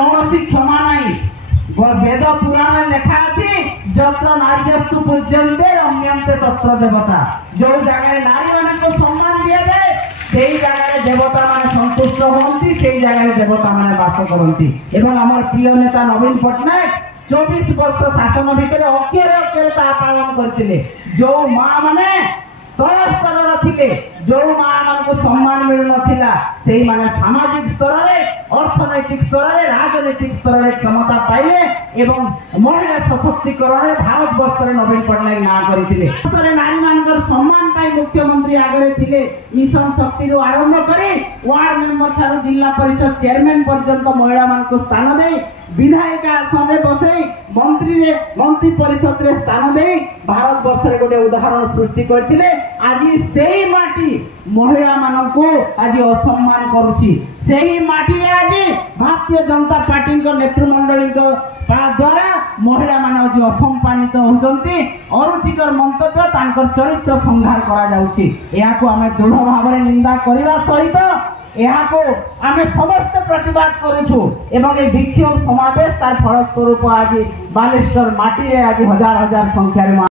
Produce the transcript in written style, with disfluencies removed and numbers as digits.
कौन क्षमा नहीं। वेद पुराण लेखा अच्छी जत्र नार्यस्तु पूज्यन्ते रम्यन्ते तत्र देवता। जो जगह नारी मान को सम्मान दिया जाए से जगह देवता मान संतुष्ट होती, से जगह देवता मान बास करती। एवं आम प्रिय नेता नवीन पट्टनायक 24 वर्ष शासन भितर अक्षरे अक्षरे ता पालन करते। जो माँ माने तल स्तर थे, जो माँ मान को सम्मान मिलू ना से माने सामाजिक स्तर में, अर्थनैतिक स्तर में, राजनैतिक स्तर में क्षमता पाइले एवं महिला सशक्तिकरण भारत वर्ष में नवीन पट्टनायक ना करते। नारी मान सम्मान पाई मुख्यमंत्री आगे थे। मिशन शक्ति आरंभ करी वार्ड मेंबर ठार जिला परिषद चेयरमैन पर्यंत महिला मान को स्थान दे, विधायक आसन में बसई मंत्री परिषद रे स्थान दे भारत वर्ष रे गोटे उदाहरण सृष्टि करथिले। आज सेही माटी महिला मान को आज असम्मान करुछि। सेही माटी रे आज भारतीय जनता पार्टी को नेतृमंडली को द्वारा महिला मान आज असम्मानित होचंती। अरुचिकर मंतव्य तांकर चरित्र संहार करा जाउछि। एहा को हमें दृढ़ भाव निंदा करने सहित यहाँ को आमे समस्त प्रतिवाद करूछु एवं ए विक्षोभ समावेश तार फलस्वरूप आज बालेश्वर माटी रे आज हजार हजार संख्या